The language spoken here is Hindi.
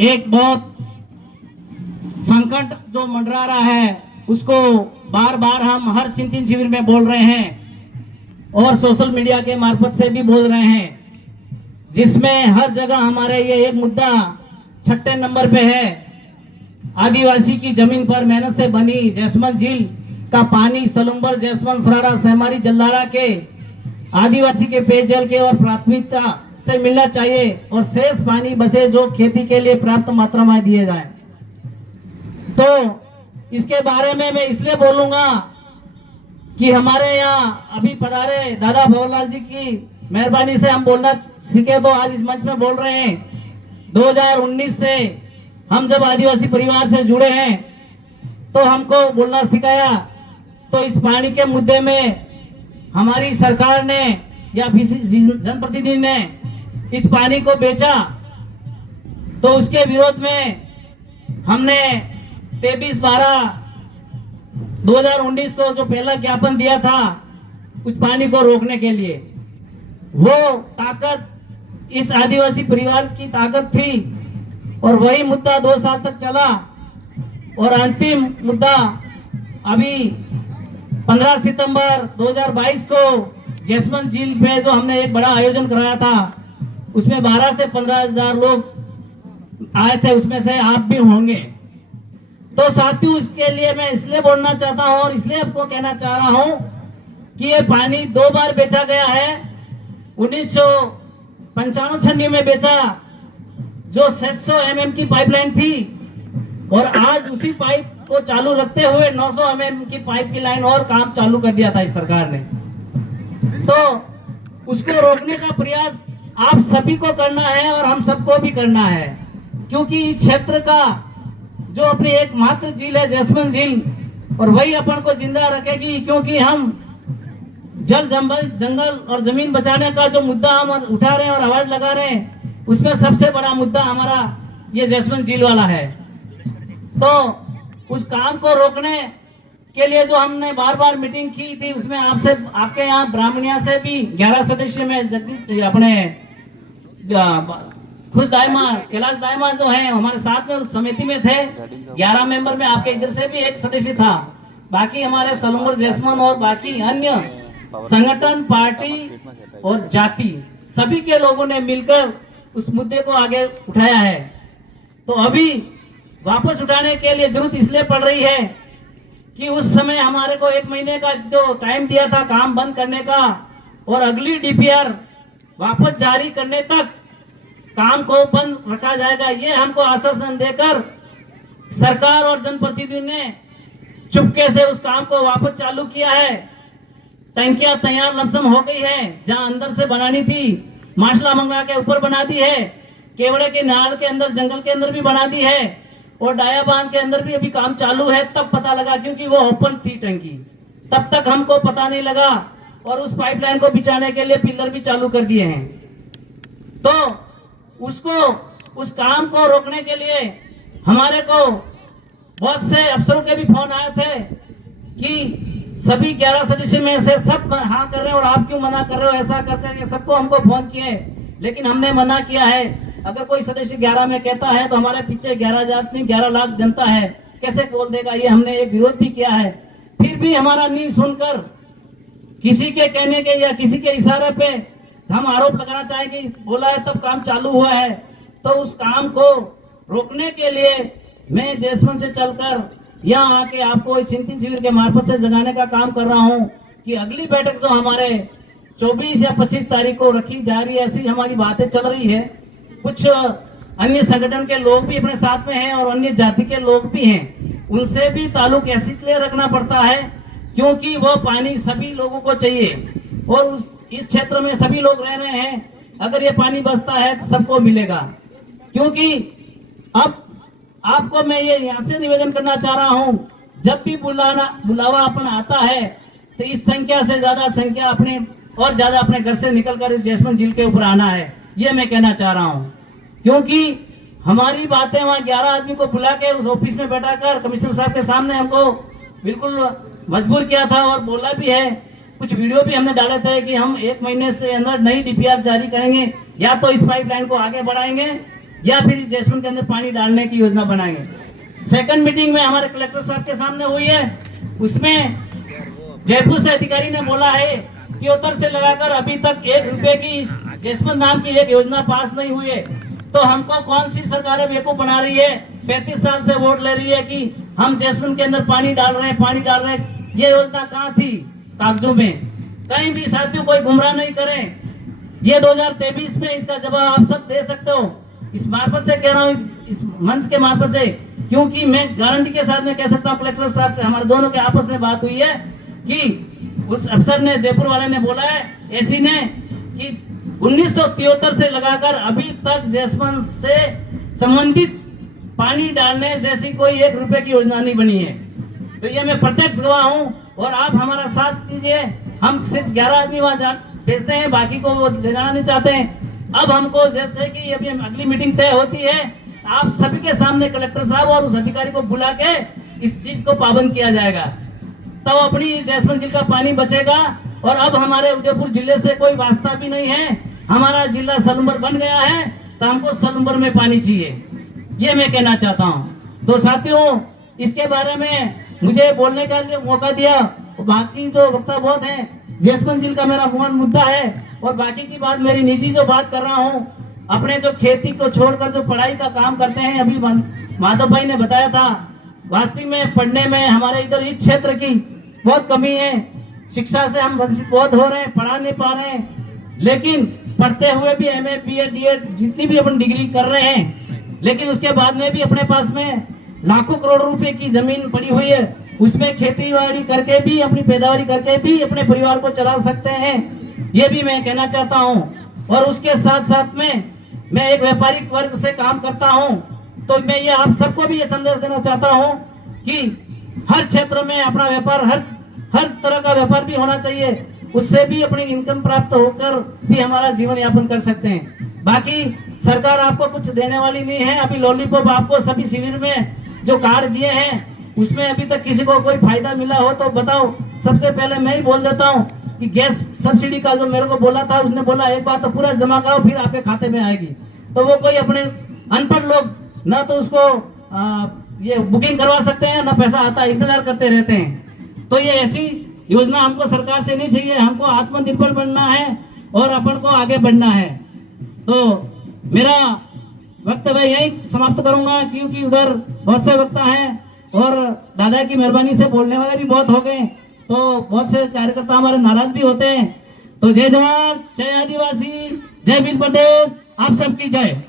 एक बहुत संकट जो मंडरा रहा है उसको बार बार हम हर चिंतन शिविर में बोल रहे हैं और सोशल मीडिया के मार्फत से भी बोल रहे हैं, जिसमें हर जगह हमारे ये एक मुद्दा 6 नंबर पे है। आदिवासी की जमीन पर मेहनत से बनी जैसमंद झील का पानी सलुम्बर, जैसमंद, सराड़ा, सेमारी, जल्लाड़ा के आदिवासी के पेयजल के और प्राथमिकता से मिलना चाहिए और शेष पानी बचे जो खेती के लिए पर्याप्त मात्रा में दिए जाए। तो इसके बारे में मैं इसलिए बोलूंगा कि हमारे यहाँ अभी पधारे दादा भंवरलाल जी की मेहरबानी से हम बोलना सीखे तो आज इस मंच में बोल रहे हैं। 2019 से हम जब आदिवासी परिवार से जुड़े हैं तो हमको बोलना सिखाया। तो इस पानी के मुद्दे में हमारी सरकार ने या जनप्रतिनिधि ने इस पानी को बेचा, तो उसके विरोध में हमने 23/12/2019 को जो पहला ज्ञापन दिया था उस पानी को रोकने के लिए, वो ताकत इस आदिवासी परिवार की ताकत थी और वही मुद्दा 2 साल तक चला। और अंतिम मुद्दा अभी 15 सितंबर 2022 को जैसमंद झील पे जो हमने एक बड़ा आयोजन कराया था, उसमें 12 से 15,000 लोग आए थे, उसमें से आप भी होंगे। तो साथियों, इसके लिए मैं इसलिए बोलना चाहता हूं और इसलिए आपको कहना चाह रहा हूं कि ये पानी 2 बार बेचा गया है। 1995-96 में बेचा, जो 700 mm की पाइपलाइन थी, और आज उसी पाइप को चालू रखते हुए 900 mm की पाइप की लाइन और काम चालू कर दिया था इस सरकार ने। तो उसको रोकने का प्रयास आप सभी को करना है और हम सबको भी करना है, क्योंकि इस क्षेत्र का जो अपनी एकमात्र झील है जैसमंद झील, और वही अपन को जिंदा रखेगी। क्योंकि हम जल जंगल और जमीन बचाने का जो मुद्दा हम उठा रहे हैं और आवाज लगा रहे हैं, उसमें सबसे बड़ा मुद्दा हमारा ये जैसमंद झील वाला है। तो उस काम को रोकने के लिए जो हमने बार बार मीटिंग की थी, उसमें आपसे, आपके यहाँ ब्राह्मणिया से भी 11 सदस्य में जगदीश अपने खुश दायमा, कैलाश दायमा जो है हमारे साथ में उस समिति में थे। 11 मेंबर में आपके इधर से भी एक सदस्य था। बाकी हमारे सलूमर, जैसमंद और बाकी अन्य संगठन, पार्टी और जाति सभी के लोगों ने मिलकर उस मुद्दे को आगे उठाया है। तो अभी वापस उठाने के लिए जरूरत इसलिए पड़ रही है कि उस समय हमारे को 1 महीने का जो टाइम दिया था काम बंद करने का, और अगली डीपीआर वापस जारी करने तक काम को बंद रखा जाएगा, ये हमको आश्वासन देकर सरकार और जनप्रतिनिधियों ने चुपके से उस काम को वापस चालू किया है। टंकियां तैयार लमसम हो गई है, जहां अंदर से बनानी थी माशला मंगा के ऊपर बना दी है, केवड़े के नाल के अंदर, जंगल के अंदर भी बना दी है, और डाया बांध के अंदर भी अभी काम चालू है। तब पता लगा, क्योंकि वो ओपन थी टंकी, तब तक हमको पता नहीं लगा, और उस पाइपलाइन को बिछाने के लिए पिलर भी चालू कर दिए हैं। तो उस काम को रोकने के लिए हमारे को बहुत से अफसरों के भी फोन आए थे कि सभी 11 सदस्य में से सब हाँ कर रहे हैं और आप क्यों मना कर रहे हो, ऐसा करके सबको हमको फोन किए, लेकिन हमने मना किया है। अगर कोई सदस्य 11 में कहता है तो हमारे पीछे 11,000 नहीं 11 लाख जनता है, कैसे बोल देगा, ये हमने एक विरोध भी किया है। फिर भी हमारा नहीं सुनकर किसी के कहने के या किसी के इशारे पे हम आरोप लगाना चाहेंगे, बोला है तब काम चालू हुआ है। तो उस काम को रोकने के लिए मैं जैसमंद से चलकर यहाँ आके आपको चिंतन शिविर के मार्फत से जगाने का काम कर रहा हूँ कि अगली बैठक जो हमारे 24 या 25 तारीख को रखी जा रही है, ऐसी हमारी बातें चल रही है। कुछ अन्य संगठन के लोग भी अपने साथ में हैं और अन्य जाति के लोग भी हैं, उनसे भी ताल्लुक इसलिए रखना पड़ता है क्योंकि वो पानी सभी लोगों को चाहिए और इस क्षेत्र में सभी लोग रह रहे हैं। अगर ये पानी बचता है तो सबको मिलेगा। क्योंकि अब आपको मैं ये यहाँ से निवेदन करना चाह रहा हूँ, जब भी बुलावा अपन आता है तो इस संख्या से ज्यादा संख्या अपने और ज्यादा अपने घर से निकलकर इस जैसमंद झील के ऊपर आना है, ये मैं कहना चाह रहा हूँ। क्योंकि हमारी बातें वहाँ 11 आदमी को बुला के उस ऑफिस में बैठाकर कमिश्नर साहब के सामने हमको बिल्कुल मजबूर किया था और बोला भी है, कुछ वीडियो भी हमने डाले थे कि हम 1 महीने से अंदर नई डीपीआर जारी करेंगे, या तो इस पाइपलाइन को आगे बढ़ाएंगे या फिर जैसमन के अंदर पानी डालने की योजना बनाएंगे। सेकंड मीटिंग में हमारे कलेक्टर साहब के सामने हुई है, उसमें जयपुर से अधिकारी ने बोला है 73 से लगाकर अभी तक 1 रुपए की जैसमन नाम की एक योजना पास नहीं हुई है। तो हमको कौन सी सरकारें बेवकूफ बना रही है, 35 साल से वोट ले रही है कि हम जैसमन के अंदर पानी डाल रहे हैं। ये योजना कहाँ थी कागजों में? कहीं भी साथियों कोई गुमराह नहीं करें। ये 2023 में इसका जवाब आप सब दे सकते हो। इस मार्फत से कह रहा हूँ, इस मंच के मार्फत से, क्योंकि मैं गारंटी के साथ में कह सकता हूँ, कलेक्टर साहब हमारे दोनों के आपस में बात हुई है कि उस अफसर ने, जयपुर वाले ने बोला है, एसी ने, कि 1973 से लगाकर अभी तक जैसमन से संबंधित पानी डालने जैसी कोई 1 रुपए की योजना नहीं बनी है। तो ये मैं प्रत्यक्ष गवाह हूँ और आप हमारा साथ दीजिए। हम सिर्फ 11 आदमी वहाँ भेजते हैं, बाकी को वो ले जाना नहीं चाहते हैं। अब हमको जैसे कि अभी अगली मीटिंग तय होती है, आप सभी के सामने कलेक्टर साहब और उस अधिकारी को बुला के इस चीज को पाबंद किया जाएगा, तब अपनी जैसमन झील का पानी बचेगा। और अब हमारे उदयपुर जिले से कोई वास्ता भी नहीं है, हमारा जिला सलूम्बर बन गया है, तो हमको सलूम्बर में पानी चाहिए, ये मैं कहना चाहता हूँ। तो साथियों, इसके बारे में मुझे बोलने का लिए मौका दिया। बाकी जो वक्ता बहुत है, जैसमन झील का मेरा मूल मुद्दा है, और बाकी की बात मेरी निजी जो बात कर रहा हूँ, अपने जो खेती को छोड़कर जो पढ़ाई का काम करते हैं, अभी माधव भाई ने बताया था, वास्तव में पढ़ने में हमारे इधर इस क्षेत्र की बहुत कमी है। शिक्षा से हम वंचित बहुत हो रहे हैं, पढ़ा नहीं पा रहे हैं, लेकिन पढ़ते हुए भी MA BA DED जितनी भी अपन डिग्री कर रहे हैं, लेकिन उसके बाद में भी अपने पास में लाखों करोड़ रुपए की जमीन पड़ी हुई है, उसमें खेती बाड़ी करके भी, अपनी पैदावारी करके भी अपने परिवार को चला सकते हैं, ये भी मैं कहना चाहता हूँ। और उसके साथ साथ में मैं एक व्यापारिक वर्ग से काम करता हूँ, तो मैं ये आप सबको भी ये संदेश देना चाहता हूँ कि हर क्षेत्र में अपना व्यापार, हर तरह का व्यापार भी होना चाहिए, उससे भी अपनी इनकम प्राप्त होकर भी हमारा जीवन यापन कर सकते हैं। बाकी सरकार आपको कुछ देने वाली नहीं है। अभी लॉलीपॉप आपको सभी शिविर में जो कार्ड दिए हैं, उसमें अभी तक किसी को कोई फायदा मिला हो तो बताओ। सबसे पहले मैं ही बोल देता हूँ कि गैस सब्सिडी का जो मेरे को बोला था, उसने बोला एक बार तो पूरा जमा कराओ, फिर आपके खाते में आएगी। तो वो कोई अपने अनपढ़ लोग ना तो उसको ये बुकिंग करवा सकते हैं, ना पैसा आता है, इंतजार करते रहते हैं। तो ये ऐसी योजना हमको सरकार से नहीं चाहिए। हमको आत्मनिर्भर बनना है और अपन को आगे बढ़ना है। तो मेरा वक्तव्य यही समाप्त करूंगा, क्योंकि उधर बहुत से वक्ता हैं और दादा की मेहरबानी से बोलने वाले भी बहुत हो गए, तो बहुत से कार्यकर्ता हमारे नाराज भी होते हैं। तो जय जवान, जय आदिवासी, जय भील प्रदेश, आप सबकी जय।